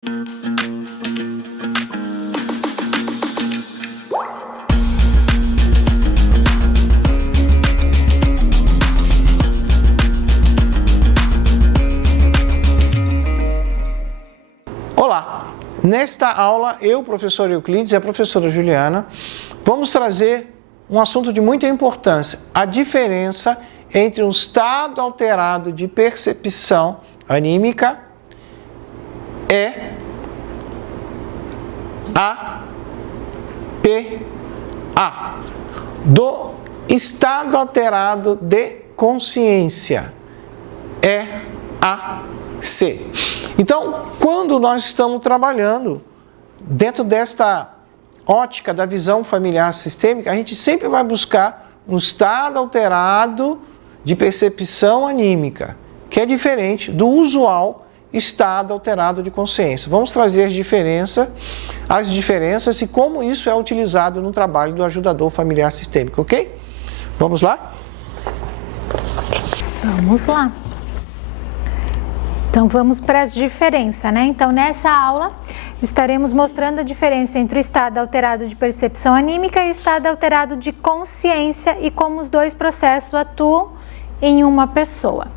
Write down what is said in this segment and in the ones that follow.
Olá! Nesta aula, eu, professor Euclides, e a professora Juliana, vamos trazer um assunto de muita importância, a diferença entre um estado alterado de percepção anímica e EAPA, do estado alterado de consciência, EAC. Então, quando nós estamos trabalhando dentro desta ótica da visão familiar sistêmica, a gente sempre vai buscar um estado alterado de percepção anímica, que é diferente do usual estado alterado de consciência. Vamos trazer as diferenças e como isso é utilizado no trabalho do ajudador familiar sistêmico, ok? Vamos lá? Vamos lá. Então, vamos para as diferenças, né? Então, nessa aula, estaremos mostrando a diferença entre o estado alterado de percepção anímica e o estado alterado de consciência e como os dois processos atuam em uma pessoa.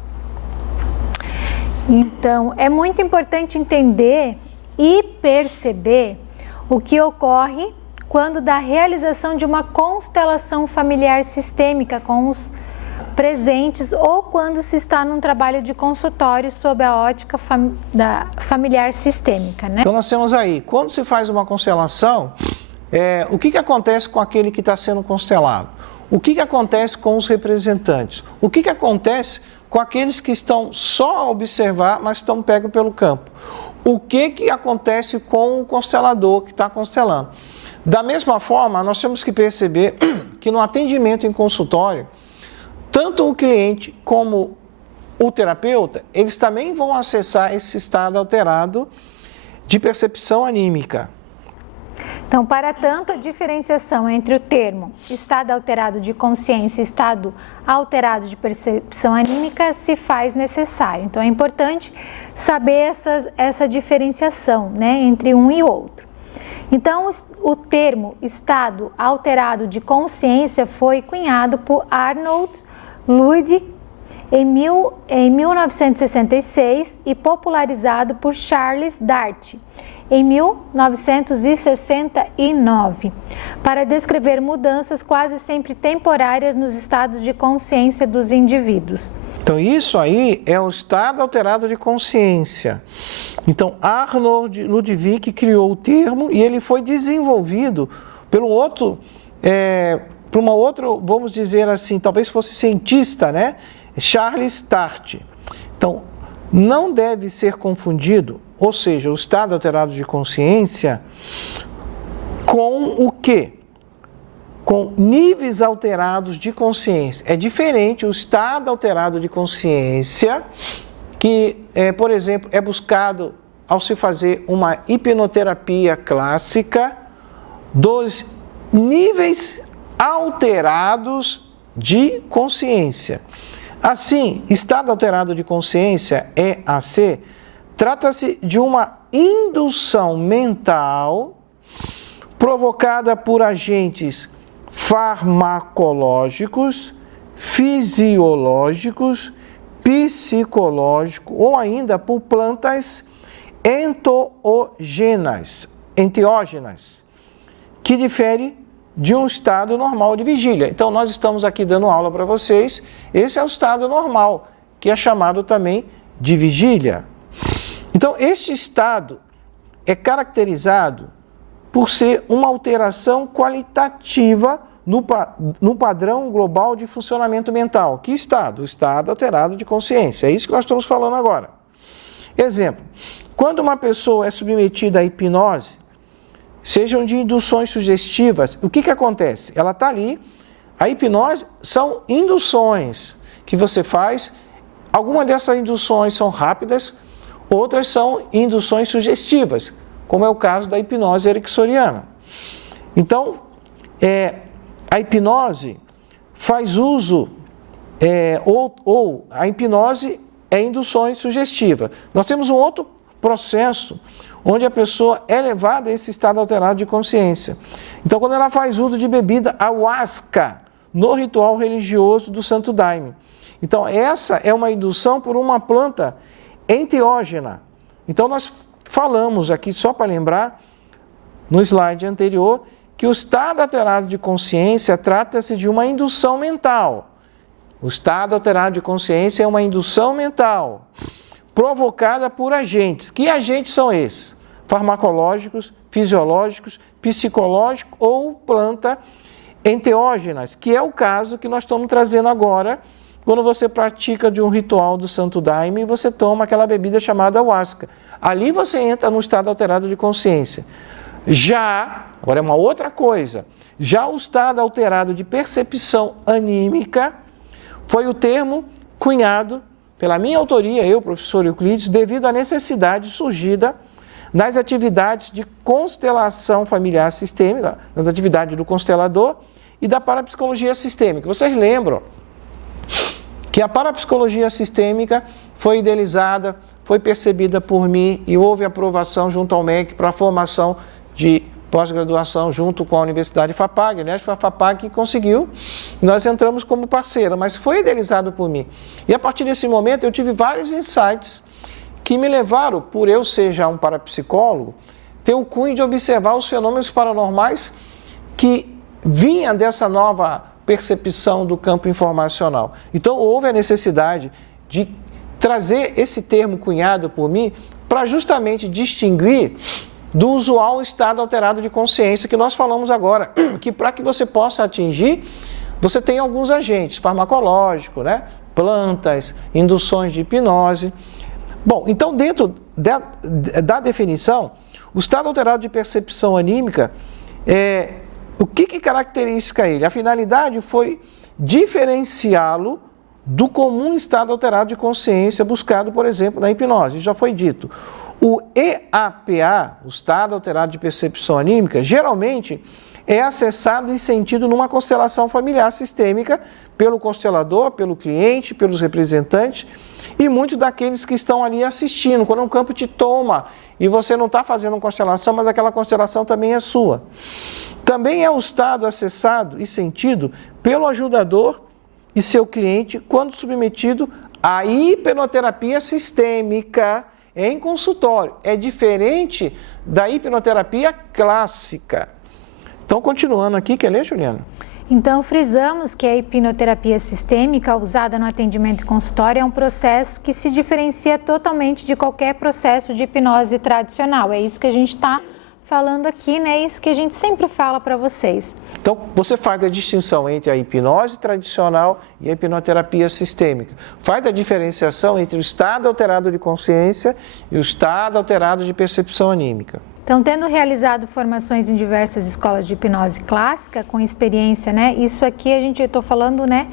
Então, é muito importante entender e perceber o que ocorre quando da realização de uma constelação familiar sistêmica com os presentes ou quando se está num trabalho de consultório sob a ótica familiar sistêmica, né? Então nós temos aí, quando se faz uma constelação, o que acontece com aquele que está sendo constelado? O que acontece com os representantes? O que acontece com aqueles que estão só a observar, mas estão pegos pelo campo? O que acontece com o constelador que está constelando? Da mesma forma, nós temos que perceber que no atendimento em consultório, tanto o cliente como o terapeuta, eles também vão acessar esse estado alterado de percepção anímica. Então, para tanto, a diferenciação entre o termo estado alterado de consciência e estado alterado de percepção anímica se faz necessário. Então, é importante saber essa diferenciação, né, entre um e outro. Então, o termo estado alterado de consciência foi cunhado por Arnold Ludwig em 1966 e popularizado por Charles Darty em 1969, para descrever mudanças quase sempre temporárias nos estados de consciência dos indivíduos. Então isso aí é o estado alterado de consciência. Então Arnold Ludwig criou o termo e ele foi desenvolvido por uma outra, vamos dizer assim, talvez fosse cientista, né? Charles Darty. Então, não deve ser confundido, ou seja, o estado alterado de consciência com o quê? Com níveis alterados de consciência. É diferente o estado alterado de consciência, que, por exemplo, é buscado ao se fazer uma hipnoterapia clássica, dos níveis alterados de consciência. Assim, estado alterado de consciência, EAC, trata-se de uma indução mental provocada por agentes farmacológicos, fisiológicos, psicológicos ou ainda por plantas enteógenas, que difere de um estado normal de vigília. Então, nós estamos aqui dando aula para vocês. Esse é o estado normal, que é chamado também de vigília. Então, este estado é caracterizado por ser uma alteração qualitativa no padrão global de funcionamento mental. Que estado? O estado alterado de consciência. É isso que nós estamos falando agora. Exemplo, quando uma pessoa é submetida à hipnose, sejam de induções sugestivas, o que acontece? Ela está ali, a hipnose são induções que você faz, algumas dessas induções são rápidas, outras são induções sugestivas, como é o caso da hipnose ericksoniana. Então, a hipnose faz uso, ou a hipnose é induções sugestivas. Nós temos um outro processo onde a pessoa é levada a esse estado alterado de consciência. Então, quando ela faz uso de bebida ayahuasca no ritual religioso do Santo Daime. Então, essa é uma indução por uma planta enteógena. Então, nós falamos aqui, só para lembrar, no slide anterior, que o estado alterado de consciência trata-se de uma indução mental. O estado alterado de consciência é uma indução mental provocada por agentes. Que agentes são esses? Farmacológicos, fisiológicos, psicológicos ou planta enteógenas, que é o caso que nós estamos trazendo agora, quando você pratica de um ritual do Santo Daime e você toma aquela bebida chamada ayahuasca. Ali você entra no estado alterado de consciência. Agora é uma outra coisa, já o estado alterado de percepção anímica foi o termo cunhado pela minha autoria, eu, professor Euclides, devido à necessidade surgida nas atividades de constelação familiar sistêmica, nas atividades do constelador e da parapsicologia sistêmica. Vocês lembram que a parapsicologia sistêmica foi idealizada, foi percebida por mim e houve aprovação junto ao MEC para a formação de pós-graduação junto com a Universidade FAPAG. Aliás, foi a FAPAG que conseguiu, nós entramos como parceira, mas foi idealizado por mim. E a partir desse momento eu tive vários insights que me levaram, por eu ser já um parapsicólogo, ter o cunho de observar os fenômenos paranormais que vinham dessa nova percepção do campo informacional. Então houve a necessidade de trazer esse termo cunhado por mim para justamente distinguir do usual estado alterado de consciência que nós falamos agora, que para que você possa atingir, você tem alguns agentes farmacológicos, né? Plantas, induções de hipnose. Bom, então dentro da definição, o estado alterado de percepção anímica, o que caracteriza ele? A finalidade foi diferenciá-lo do comum estado alterado de consciência buscado, por exemplo, na hipnose. Já foi dito. O EAPA, o estado alterado de percepção anímica, geralmente é acessado e sentido numa constelação familiar sistêmica pelo constelador, pelo cliente, pelos representantes e muitos daqueles que estão ali assistindo. Quando um campo te toma e você não está fazendo uma constelação, mas aquela constelação também é sua. Também é o estado acessado e sentido pelo ajudador e seu cliente quando submetido à hipnoterapia sistêmica em consultório. É diferente da hipnoterapia clássica. Então, continuando aqui, quer ler, Juliana? Então, frisamos que a hipnoterapia sistêmica usada no atendimento em consultório é um processo que se diferencia totalmente de qualquer processo de hipnose tradicional. É isso que a gente está falando aqui, né? É isso que a gente sempre fala para vocês. Então, você faz a distinção entre a hipnose tradicional e a hipnoterapia sistêmica. Faz a diferenciação entre o estado alterado de consciência e o estado alterado de percepção anímica. Então, tendo realizado formações em diversas escolas de hipnose clássica, com experiência, né? Isso aqui eu estou falando, né?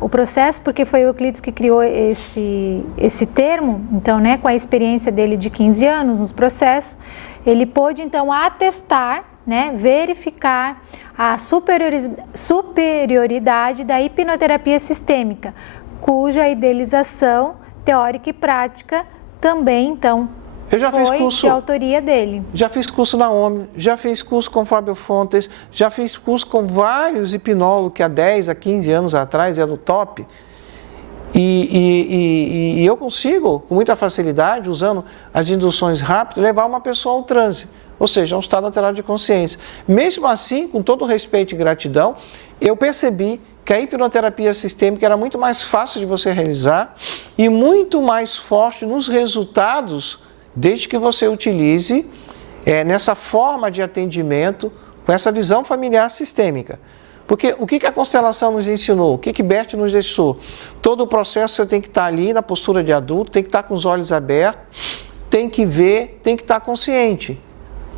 O processo, porque foi o Euclides que criou esse termo, então, né? Com a experiência dele de 15 anos nos processos, ele pôde, então, atestar, né? Verificar a superioridade da hipnoterapia sistêmica, cuja idealização teórica e prática também, então, eu já fiz curso de autoria dele. Já fiz curso na OMI, já fiz curso com Fábio Fontes, já fiz curso com vários hipnólogos que há 10, a 15 anos atrás eram top. E eu consigo, com muita facilidade, usando as induções rápidas, levar uma pessoa ao transe, ou seja, a um estado alterado de consciência. Mesmo assim, com todo respeito e gratidão, eu percebi que a hipnoterapia sistêmica era muito mais fácil de você realizar e muito mais forte nos resultados, desde que você utilize nessa forma de atendimento, com essa visão familiar sistêmica. Porque o que a constelação nos ensinou? O que Bert nos deixou? Todo o processo você tem que estar ali na postura de adulto, tem que estar com os olhos abertos, tem que ver, tem que estar consciente.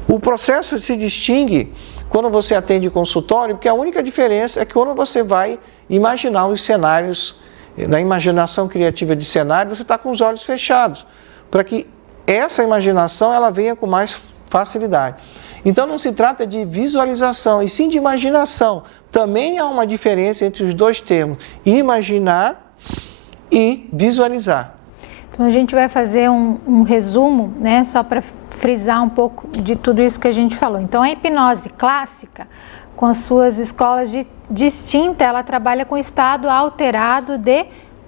O processo se distingue quando você atende consultório, porque a única diferença é que quando você vai imaginar os cenários, na imaginação criativa de cenário, você está com os olhos fechados, para que essa imaginação ela venha com mais facilidade. Então não se trata de visualização, e sim de imaginação. Também há uma diferença entre os dois termos, imaginar e visualizar. Então, a gente vai fazer um resumo, né, só para frisar um pouco de tudo isso que a gente falou. Então, a hipnose clássica, com as suas escolas distintas, ela trabalha com estado alterado de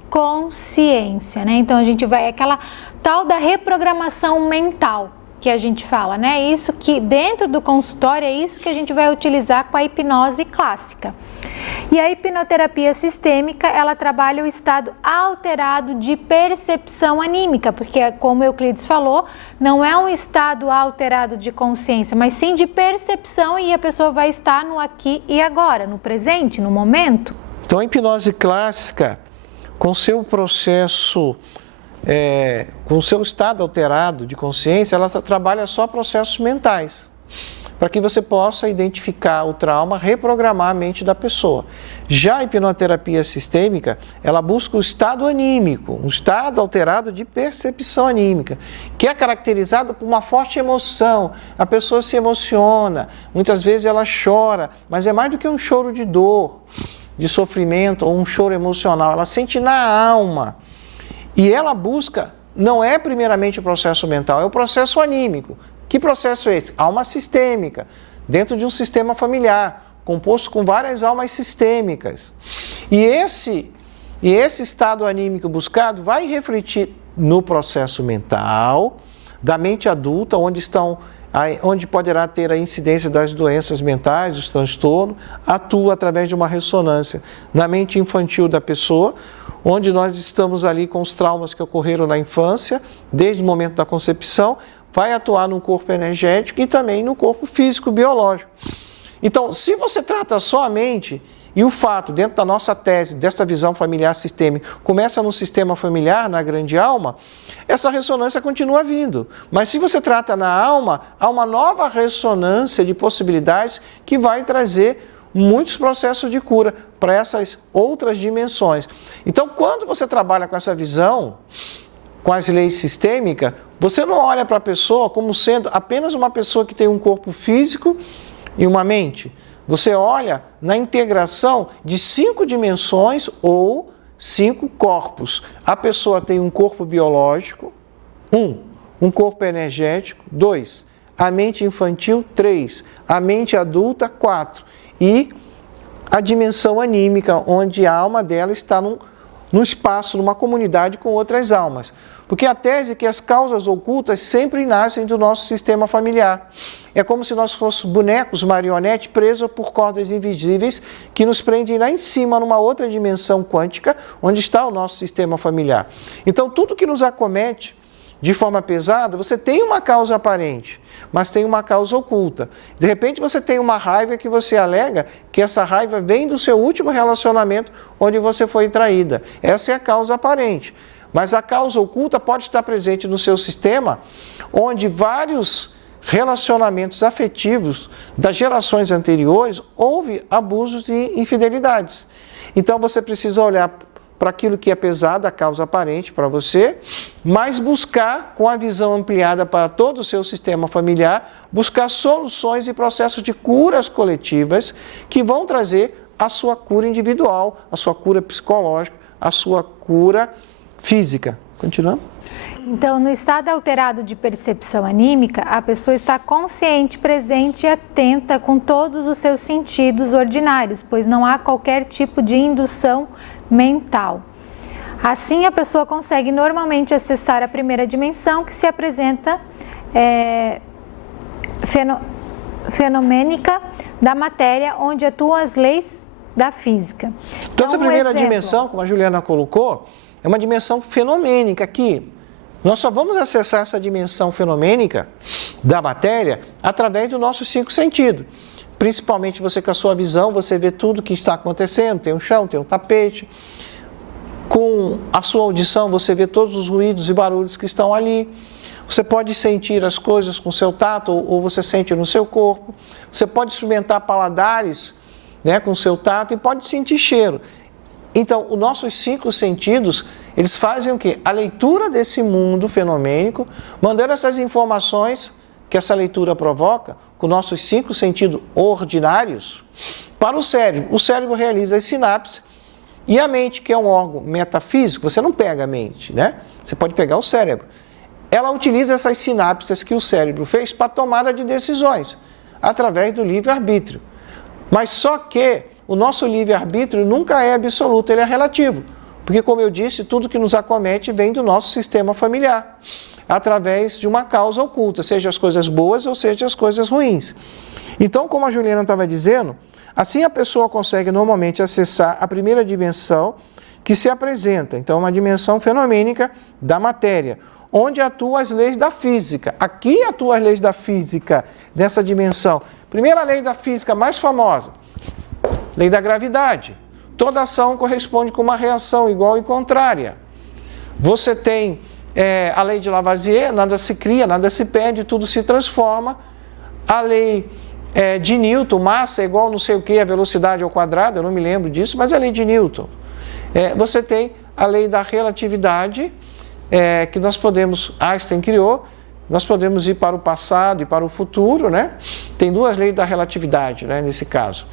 consciência, né? Então, a gente vai, aquela tal da reprogramação mental que a gente fala, né? Isso que dentro do consultório é isso que a gente vai utilizar com a hipnose clássica. E a hipnoterapia sistêmica, ela trabalha o estado alterado de percepção anímica, porque, como Euclides falou, não é um estado alterado de consciência, mas sim de percepção, e a pessoa vai estar no aqui e agora, no presente, no momento. Então, a hipnose clássica, com seu processo, com seu estado alterado de consciência, ela trabalha só processos mentais, para que você possa identificar o trauma, reprogramar a mente da pessoa. Já a hipnoterapia sistêmica, ela busca o estado anímico, um estado alterado de percepção anímica, que é caracterizado por uma forte emoção. A pessoa se emociona, muitas vezes ela chora, mas é mais do que um choro de dor, de sofrimento ou um choro emocional, ela sente na alma. E ela busca, não é primeiramente o processo mental, é o processo anímico. Que processo é esse? Alma sistêmica, dentro de um sistema familiar, composto com várias almas sistêmicas. E esse estado anímico buscado vai refletir no processo mental da mente adulta, onde poderá ter a incidência das doenças mentais, dos transtornos, atua através de uma ressonância na mente infantil da pessoa, onde nós estamos ali com os traumas que ocorreram na infância, desde o momento da concepção, vai atuar no corpo energético e também no corpo físico, biológico. Então, se você trata só a mente, e o fato, dentro da nossa tese, desta visão familiar sistêmica, começa no sistema familiar, na grande alma, essa ressonância continua vindo. Mas se você trata na alma, há uma nova ressonância de possibilidades que vai trazer muitos processos de cura para essas outras dimensões. Então, quando você trabalha com essa visão, com as leis sistêmicas, você não olha para a pessoa como sendo apenas uma pessoa que tem um corpo físico e uma mente. Você olha na integração de 5 dimensões ou 5 corpos. A pessoa tem um corpo biológico, um corpo energético, 2, a mente infantil, 3, a mente adulta, 4, e a dimensão anímica, onde a alma dela está num espaço, numa comunidade com outras almas. Porque a tese é que as causas ocultas sempre nascem do nosso sistema familiar. É como se nós fôssemos bonecos, marionetes, presos por cordas invisíveis que nos prendem lá em cima, numa outra dimensão quântica, onde está o nosso sistema familiar. Então, tudo que nos acomete de forma pesada, você tem uma causa aparente, mas tem uma causa oculta. De repente, você tem uma raiva que você alega que essa raiva vem do seu último relacionamento onde você foi traída. Essa é a causa aparente. Mas a causa oculta pode estar presente no seu sistema, onde vários relacionamentos afetivos das gerações anteriores houve abusos e infidelidades. Então você precisa olhar para aquilo que é pesado, a causa aparente para você, mas buscar, com a visão ampliada para todo o seu sistema familiar, buscar soluções e processos de curas coletivas que vão trazer a sua cura individual, a sua cura psicológica, a sua cura física. Continuando? Então, no estado alterado de percepção anímica, a pessoa está consciente, presente e atenta com todos os seus sentidos ordinários, pois não há qualquer tipo de indução mental. Assim, a pessoa consegue normalmente acessar a primeira dimensão, que se apresenta fenomênica da matéria, onde atuam as leis da física. Então, essa primeira dimensão, como a Juliana colocou, é uma dimensão fenomênica aqui. Nós só vamos acessar essa dimensão fenomênica da matéria através dos nossos 5 sentidos. Principalmente você com a sua visão, você vê tudo que está acontecendo, tem um chão, tem um tapete. Com a sua audição, você vê todos os ruídos e barulhos que estão ali. Você pode sentir as coisas com o seu tato ou você sente no seu corpo. Você pode experimentar paladares, né, com o seu tato e pode sentir cheiro. Então, os nossos 5 sentidos, eles fazem o quê? A leitura desse mundo fenomênico, mandando essas informações que essa leitura provoca, com nossos 5 sentidos ordinários, para o cérebro. O cérebro realiza as sinapses E a mente, que é um órgão metafísico, você não pega a mente, né? Você pode pegar o cérebro. Ela utiliza essas sinapses que o cérebro fez para tomada de decisões, através do livre-arbítrio. Mas só que o nosso livre-arbítrio nunca é absoluto, ele é relativo. Porque, como eu disse, tudo que nos acomete vem do nosso sistema familiar, através de uma causa oculta, seja as coisas boas ou seja as coisas ruins. Então, como a Juliana estava dizendo, assim a pessoa consegue normalmente acessar a primeira dimensão que se apresenta. Então, uma dimensão fenomênica da matéria, onde atuam as leis da física. Aqui atuam as leis da física, dessa dimensão. Primeira lei da física mais famosa, lei da gravidade. Toda ação corresponde com uma reação igual e contrária. Você tem a lei de Lavoisier, nada se cria, nada se perde, tudo se transforma. A lei de Newton, massa é igual não sei o que, a velocidade ao quadrado, eu não me lembro disso, mas é a lei de Newton. Você tem a lei da relatividade, que nós podemos, Einstein criou, nós podemos ir para o passado e para o futuro, né? Tem duas leis da relatividade, né, nesse caso.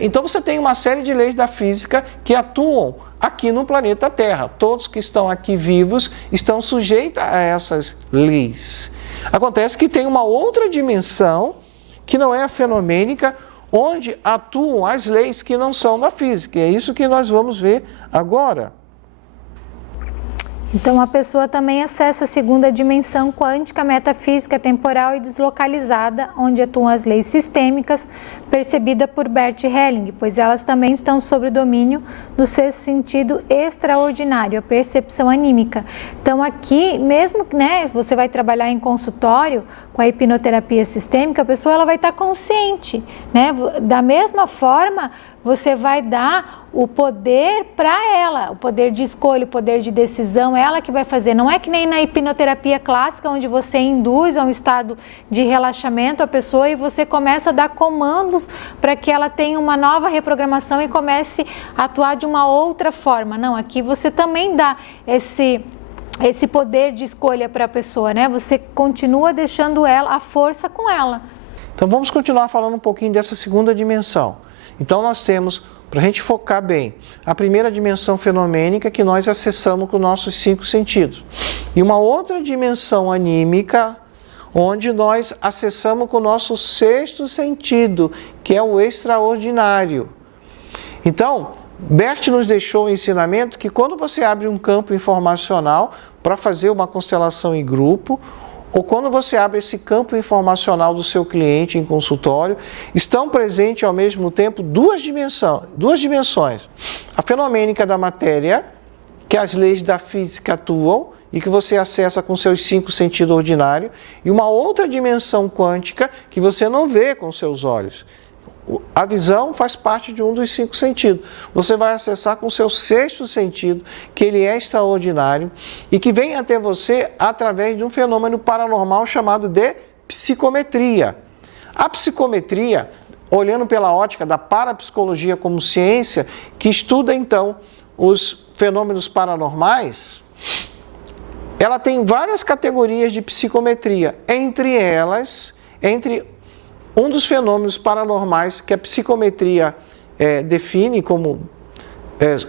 Então você tem uma série de leis da física que atuam aqui no planeta Terra. Todos que estão aqui vivos estão sujeitos a essas leis. Acontece que tem uma outra dimensão que não é a fenomênica, onde atuam as leis que não são da física. E é isso que nós vamos ver agora. Então, a pessoa também acessa a segunda dimensão quântica, metafísica, temporal e deslocalizada, onde atuam as leis sistêmicas, percebida por Bert Helling, pois elas também estão sob o domínio do sexto sentido extraordinário, a percepção anímica. Então, aqui, mesmo que você vai trabalhar em consultório com a hipnoterapia sistêmica, a pessoa ela vai estar consciente, né? Da mesma forma, você vai dar o poder para ela, o poder de escolha, o poder de decisão, ela que vai fazer. Não é que nem na hipnoterapia clássica, onde você induz a um estado de relaxamento a pessoa e você começa a dar comandos para que ela tenha uma nova reprogramação e comece a atuar de uma outra forma. Não, aqui você também dá esse poder de escolha para a pessoa, né? Você continua deixando ela, a força com ela. Então vamos continuar falando um pouquinho dessa segunda dimensão. Então nós temos, para a gente focar bem, a primeira dimensão fenomênica que nós acessamos com nossos 5 sentidos. E uma outra dimensão anímica, onde nós acessamos com o nosso 6º sentido, que é o extraordinário. Então, Bert nos deixou o ensinamento que quando você abre um campo informacional para fazer uma constelação em grupo, ou quando você abre esse campo informacional do seu cliente em consultório, estão presentes ao mesmo tempo duas dimensões. A fenomênica da matéria, que as leis da física atuam e que você acessa com seus 5 sentidos ordinários, e uma outra dimensão quântica que você não vê com seus olhos. A visão faz parte de um dos 5 sentidos. Você vai acessar com o seu 6º sentido, que ele é extraordinário e que vem até você através de um fenômeno paranormal chamado de psicometria. A psicometria, olhando pela ótica da parapsicologia como ciência, que estuda então os fenômenos paranormais, ela tem várias categorias de psicometria, entre um dos fenômenos paranormais que a psicometria define como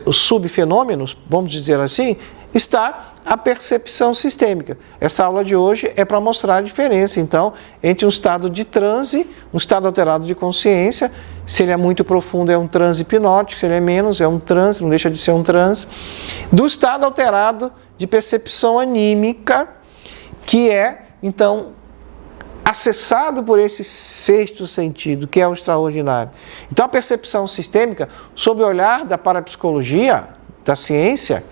os subfenômenos, vamos dizer assim, está a percepção sistêmica. Essa aula de hoje é para mostrar a diferença, então, entre um estado de transe, um estado alterado de consciência. Se ele é muito profundo, é um transe hipnótico; se ele é menos, é um transe, não deixa de ser um transe. Do estado alterado de percepção anímica, que é, então, acessado por esse 6º sentido, que é o extraordinário. Então, a percepção sistêmica, sob o olhar da parapsicologia, da ciência,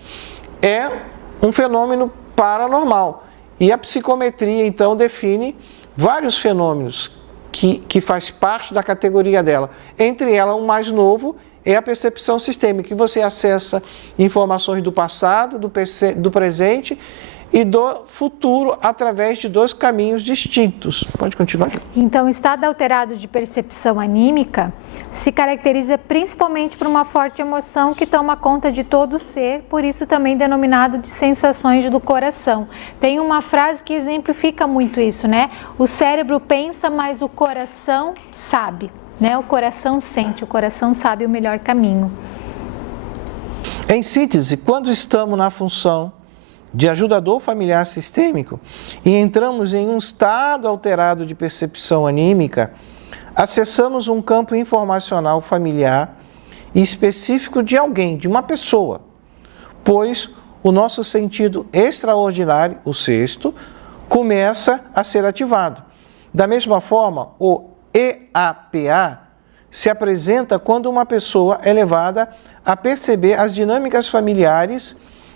é um fenômeno paranormal. E a psicometria, então, define vários fenômenos que faz parte da categoria dela. Entre elas, o mais novo é a percepção sistêmica, que você acessa informações do passado, do presente e do futuro através de 2 caminhos distintos. Pode continuar. Então, o estado alterado de percepção anímica se caracteriza principalmente por uma forte emoção que toma conta de todo o ser, por isso também denominado de sensações do coração. Tem uma frase que exemplifica muito isso, né? O cérebro pensa, mas o coração sabe, né? O coração sente, o coração sabe o melhor caminho. Em síntese, quando estamos na função de ajudador familiar sistêmico e entramos em um estado alterado de percepção anímica, acessamos um campo informacional familiar e específico de alguém, de uma pessoa, pois o nosso sentido extraordinário, o sexto, começa a ser ativado. Da mesma forma, o EAPA se apresenta quando uma pessoa é levada a perceber as dinâmicas familiares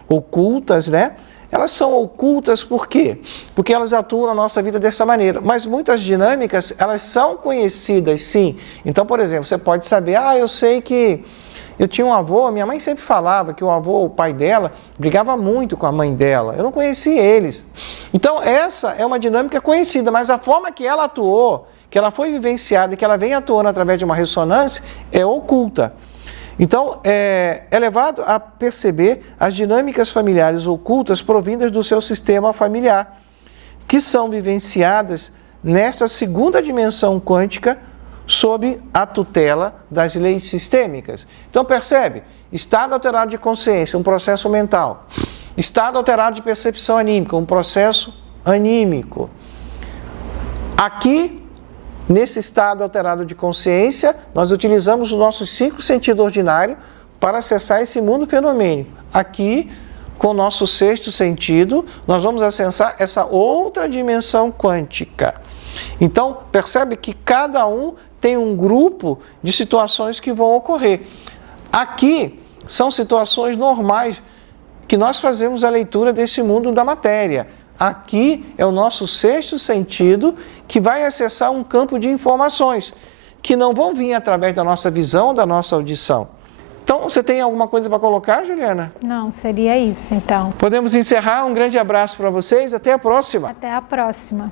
ocultas, né? Elas são ocultas por quê? Porque elas atuam na nossa vida dessa maneira. Mas muitas dinâmicas, elas são conhecidas, sim. Então, por exemplo, você pode saber, eu sei que eu tinha um avô, minha mãe sempre falava que o avô, o pai dela, brigava muito com a mãe dela. Eu não conhecia eles. Então, essa é uma dinâmica conhecida, mas a forma que ela atuou, que ela foi vivenciada, que ela vem atuando através de uma ressonância, é oculta. Então, é levado a perceber as dinâmicas familiares ocultas provindas do seu sistema familiar, que são vivenciadas nesta segunda dimensão quântica sob a tutela das leis sistêmicas. Então, percebe? Estado alterado de consciência, um processo mental. Estado alterado de percepção anímica, um processo anímico. Aqui, nesse estado alterado de consciência, nós utilizamos os nossos 5 sentidos ordinários para acessar esse mundo fenomênico. Aqui, com o nosso 6º sentido, nós vamos acessar essa outra dimensão quântica. Então, percebe que cada um tem um grupo de situações que vão ocorrer. Aqui, são situações normais que nós fazemos a leitura desse mundo da matéria. Aqui é o nosso 6º sentido que vai acessar um campo de informações que não vão vir através da nossa visão, da nossa audição. Então, você tem alguma coisa para colocar, Juliana? Não, seria isso então. Podemos encerrar. Um grande abraço para vocês. Até a próxima. Até a próxima.